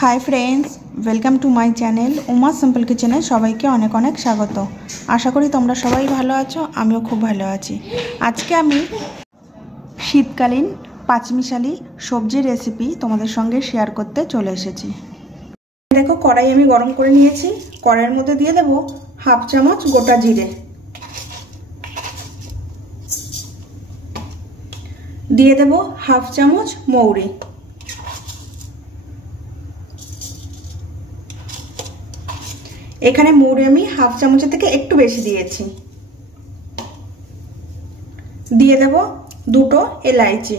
High friends welcome to my channel Uma simple किचेने सबाइके अनेक अनेक स्वागत। आशा करी तोमरा सबाई भालो आछो, आमिओ खूब भालो आछि। आजके आमि शीतकालीन पाँचमिशाली सब्जी रेसिपि तोमादेर संगे शेयर करते चले एसेछि। देखो कड़ाई आमि गरम करे नियेछि। कड़ाइयेर मध्य दिये देब हाफ चामच गोटा जिरे, दिये देब हाफ चामच मौरी, एखाने मौरी आमी हाफ चामचेर थेके एकटू बेशी दिएछि। दिए देब दुटो एलाइची।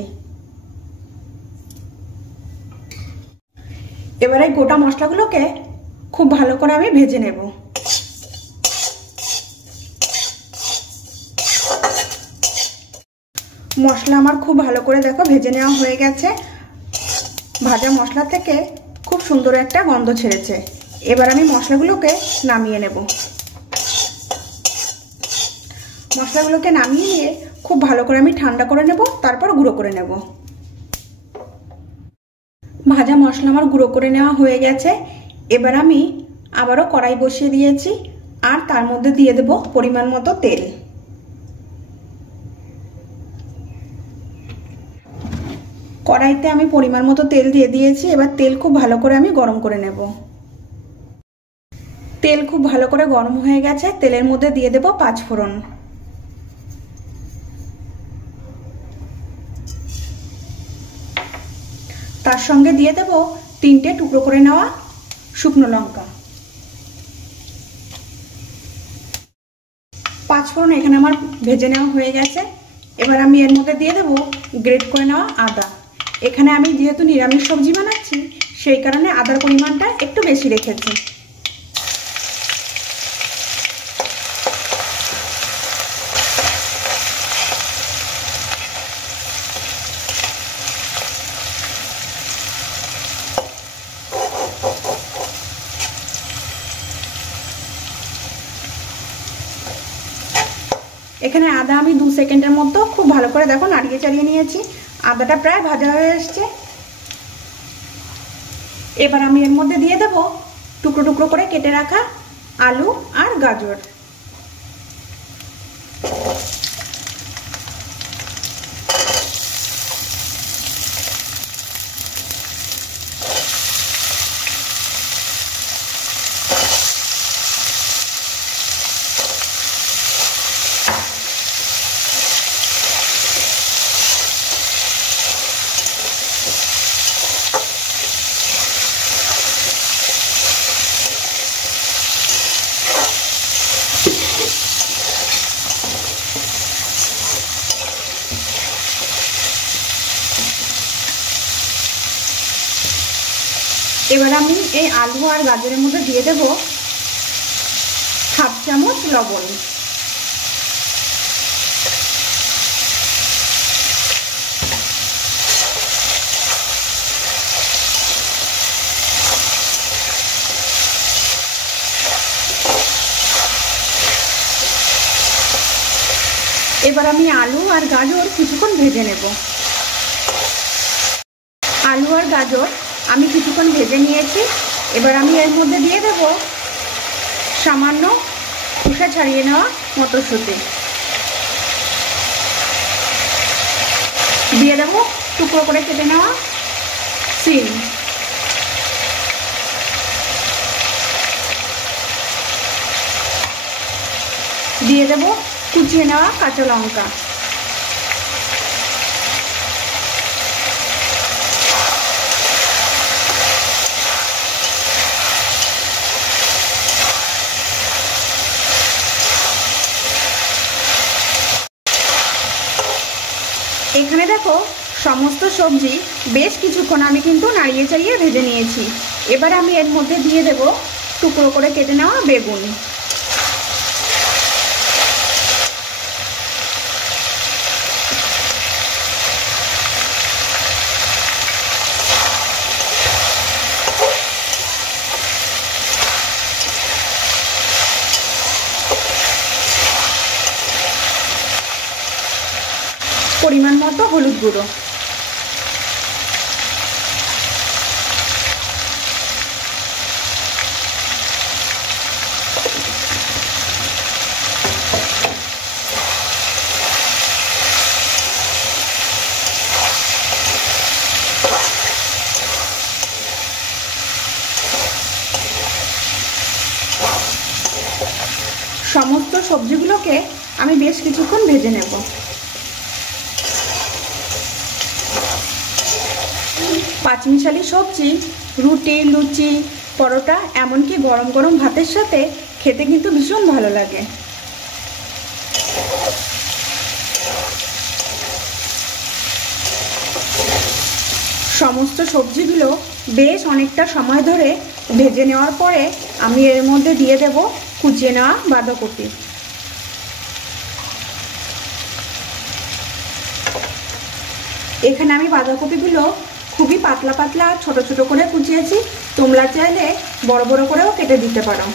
एबारे गोटा मशलागुलोके खूब भालो करे आमी भेजे नेब। मशला आमार खूब भालो करे देखो भेजे नेওয়া হয়ে গেছে। भाजा मशला थेके खूब सुंदर একটা गंध छेड़ेছে। এবার আমি মশলাগুলোকে নামিয়ে নেব। মশলাগুলোকে নামিয়ে নিয়ে খুব ভালো করে আমি ঠান্ডা করে নেব, তারপর গুঁড়ো করে নেব। ভাজা মশলা আমার গুঁড়ো করে নেওয়া হয়ে গেছে। এবার আমি আবারও কড়াই বসিয়ে দিয়েছি আর তার মধ্যে দিয়ে দেব পরিমাণ মতো তেল। কড়াইতে আমি পরিমাণ মতো তেল দিয়ে দিয়েছি। এবার তেল খুব ভালো করে আমি গরম করে নেব। तेल खूब भालो करे गरम हो गेছে। तेलेर मध्य दिए देब पाँच फोड़न, तार संगे दिए देब तीनटे टुकरो करे नेওয়া शुकनो लंका। पाँच फोड़न एखाने आमार भेजे नेওয়া হয়ে গেছে। এবার আমি এর মধ্যে দিয়ে দেব গ্রেট করে নেওয়া আদা। এখানে আমি যেহেতু নিরামিষ সবজি বানাচ্ছি সেই কারণে আদার পরিমাণটা একটু বেশি রেখেছি। এখানে আদা আমি 2 সেকেন্ডের মতো খুব ভালো করে দেখো নাড়িয়ে চাড়িয়ে নিয়েছি। আদাটা প্রায় ভাজা হয়ে এসেছে। এবার আমি এর মধ্যে দিয়ে দেব টুকরো টুকরো করে কেটে রাখা আলু আর গাজর। এবার আমি এই আলু আর গাজরের মধ্যে দিয়ে দেব হাফ চামচ লবণ। এবার আমি আলু আর গাজর কিছুক্ষণ ভেজে নেব। আলু আর গাজর আমি কিছুক্ষণ ভেজে নিয়েছি। এবার আমি এর মধ্যে দিয়ে দেব সামান্য খোসা ছাড়িয়ে নেওয়া মটরশুঁটি, দিয়ে দেব টুকরো করে কেটে নেওয়া সিম, দিয়ে দেব কুচিয়ে নেওয়া কাঁচা লঙ্কা, এখানে দেখো সমস্ত সবজি বেশ কিছুক্ষণ আমি কিন্তু নাড়িয়ে চাড়িয়ে ভেজে নিয়েছি। এবার আমি এর মধ্যে দিয়ে দেব টুকরো করে কেটে নেওয়া বেগুন, পরিমাণ মতো হলুদ গুঁড়ো, সমস্ত সবজিগুলোকে আমি বেশ কিছুক্ষণ ভেজে নেব। পাঁচমিশালি সবজি রুটি, লুচি, পরোটা, এমনকি গরম গরম ভাতের সাথে খেতে কিন্তু ভীষণ ভালো লাগে। সমস্ত সবজিগুলো বেশ অনেকটা সময় ধরে ভেজে নেওয়ার পরে আমি এর মধ্যে দিয়ে দেব কুচিয়ে নেওয়া বাঁধাকপি। এখানে আমি বাঁধাকপিগুলো খুবই পাতলা পাতলা আর ছোট ছোট করে কুচিয়েছি, তোমরা চাইলে বড় বড় করেও কেটে দিতে পারো।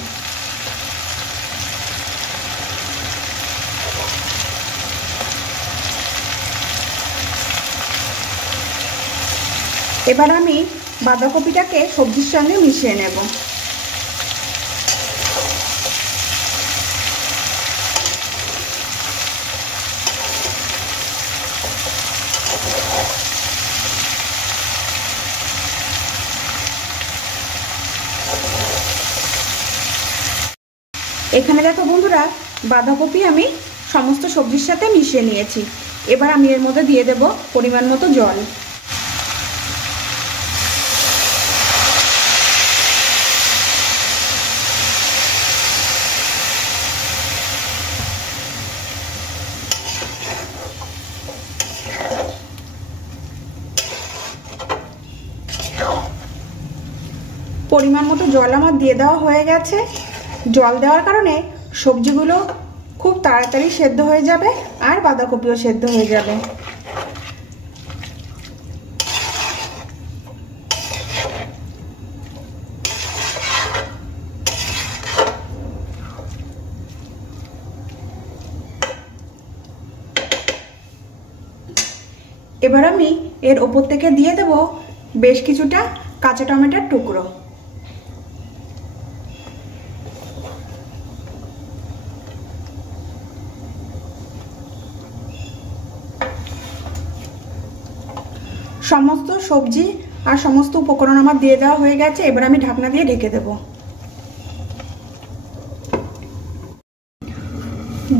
এবার আমি বাঁধাকপিটাকে সবজির সঙ্গে মিশিয়ে নেব। এখানে দেখো বন্ধুরা, বাঁধাকপি আমি সমস্ত সবজির সাথে মিশিয়ে নিয়েছি। এবার আমি এর মধ্যে দিয়ে দেব পরিমাণ মতো জল। পরিমাণ মতো জল আমার দিয়ে দেওয়া হয়ে গেছে। জল দেওয়ার কারণে সবজিগুলো খুব তাড়াতাড়ি সেদ্ধ হয়ে যাবে আর বাঁধাকপিও সেদ্ধ হয়ে যাবে। এবার আমি এর ওপর থেকে দিয়ে দেব বেশ কিছুটা কাঁচা টমেটোর টুকরো। সমস্ত সবজি আর সমস্ত উপকরণ আমার দিয়ে দেওয়া হয়ে গেছে। এবার আমি ঢাকনা দিয়ে ঢেকে দেব।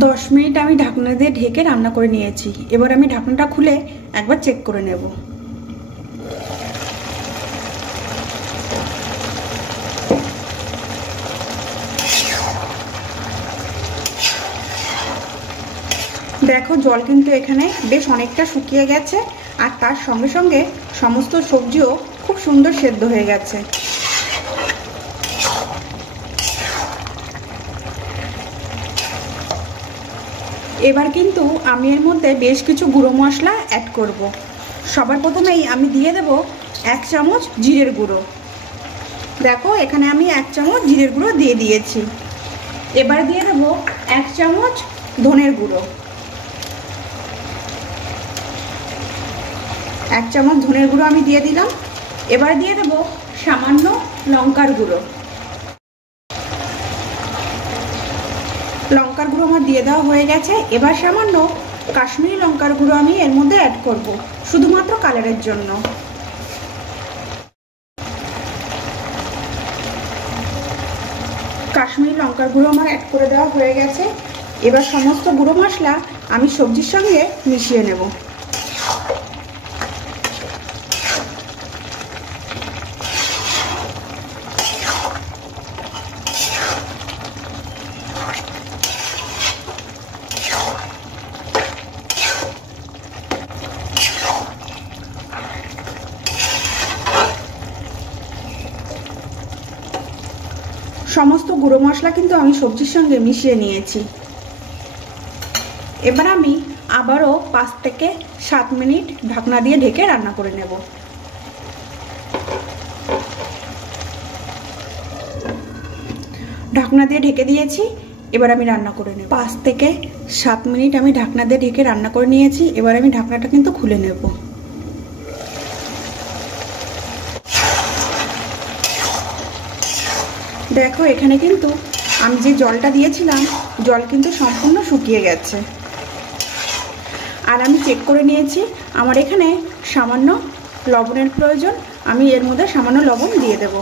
10 মিনিট আমি ঢাকনা দিয়ে ঢেকে রান্না করে নিয়েছি। এবার আমি ঢাকনাটা খুলে একবার চেক করে নেব। দেখো জল কিন্তু এখানে বেশ অনেকটা শুকিয়ে গেছে আর তার সঙ্গে সঙ্গে সমস্ত সবজিও খুব সুন্দর সেদ্ধ হয়ে গেছে। এবার কিন্তু আমি এর মধ্যে বেশ কিছু গুঁড়ো মশলা অ্যাড করব। সবার প্রথমেই আমি দিয়ে দেব 1 চামচ জিরের গুঁড়ো। দেখো এখানে আমি 1 চামচ জিরের গুঁড়ো দিয়ে দিয়েছি। এবার দিয়ে দেব 1 চামচ ধনের গুঁড়ো। 1 চামচ ধনের গুঁড়ো আমি দিয়ে দিলাম। এবার দিয়ে দেব সামান্য লঙ্কার গুঁড়ো। লঙ্কার গুঁড়ো আমার দিয়ে দেওয়া হয়ে গেছে। এবার সামান্য কাশ্মীরি লঙ্কার গুঁড়ো আমি এর মধ্যে অ্যাড করব, শুধুমাত্র কালারের জন্য। কাশ্মীরি লঙ্কার গুঁড়ো আমার অ্যাড করে দেওয়া হয়ে গেছে। এবার সমস্ত গুঁড়ো মশলা আমি সবজির সঙ্গে মিশিয়ে নেব। সমস্ত গুঁড়ো মশলা কিন্তু আমি সবজির সঙ্গে মিশিয়ে নিয়েছি। এবার আমি আবারও 5 থেকে 7 মিনিট ঢাকনা দিয়ে ঢেকে রান্না করে নেব। ঢাকনা দিয়ে ঢেকে দিয়েছি। এবার আমি রান্না করে নেব। 5 থেকে 7 মিনিট আমি ঢাকনা দিয়ে ঢেকে রান্না করে নিয়েছি। এবার আমি ঢাকনাটা কিন্তু খুলে নেব। দেখো এখানে কিন্তু আমি যে জলটা দিয়েছিলাম জল কিন্তু সম্পূর্ণ শুকিয়ে গেছে। আর আমি চেক করে নিয়েছি আমার এখানে সামান্য লবণের প্রয়োজন। আমি এর মধ্যে সামান্য লবণ দিয়ে দেব।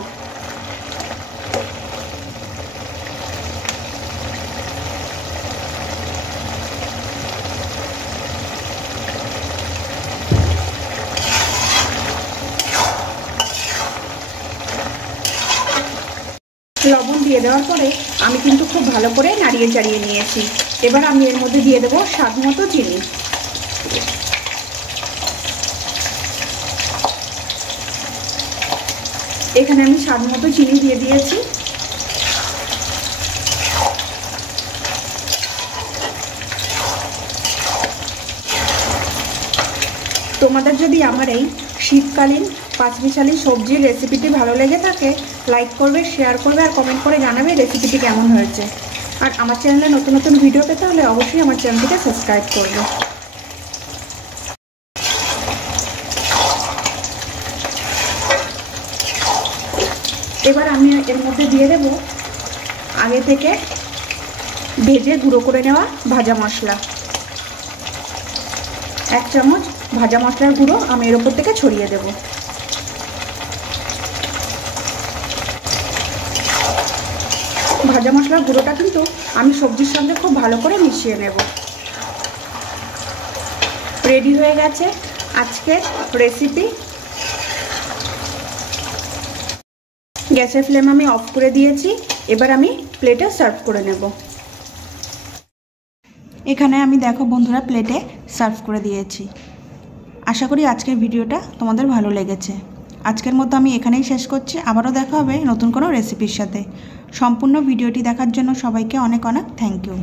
লবণ দিয়ে দেওয়ার পরে আমি কিন্তু খুব ভালো করে নাড়িয়ে চাড়িয়ে নিয়েছি। এবার আমি এর মধ্যে দিয়ে দেবো স্বাদ মতো চিনি। এখানে আমি স্বাদ মতো চিনি দিয়ে দিয়েছি। তোমাদের যদি আমার এই শীতকালীন পাঁচমিশালি সবজির রেসিপিটি ভালো লেগে থাকে, লাইক করবে, শেয়ার করবে আর কমেন্ট করে জানাবে রেসিপিটি কেমন হয়েছে। আর আমার চ্যানেলে নতুন নতুন ভিডিও পেতে হলে অবশ্যই আমার চ্যানেলটিকে সাবস্ক্রাইব করবে। এবার আমি এর মধ্যে দিয়ে দেব আগে থেকে ভেজে গুঁড়ো করে নেওয়া ভাজা মশলা। 1 চামচ ভাজা মশলার গুঁড়ো আমি এর উপর থেকে ছড়িয়ে দেব। ভাজা মশলার গুঁড়োটা কিন্তু আমি সবজির সঙ্গে খুব ভালো করে মিশিয়ে নেব। রেডি হয়ে গেছে আজকের রেসিপি। গ্যাসের ফ্লেম আমি অফ করে দিয়েছি। এবার আমি প্লেটে সার্ভ করে নেব। এখানে আমি দেখো বন্ধুরা প্লেটে সার্ভ করে দিয়েছি। আশা করি আজকের ভিডিওটা তোমাদের ভালো লেগেছে। আজকের মতো আমি এখানেই শেষ করছি। আবারও দেখা হবে নতুন কোনো রেসিপির সাথে। সম্পূর্ণ ভিডিওটি দেখার জন্য সবাইকে অনেক অনেক থ্যাংক ইউ।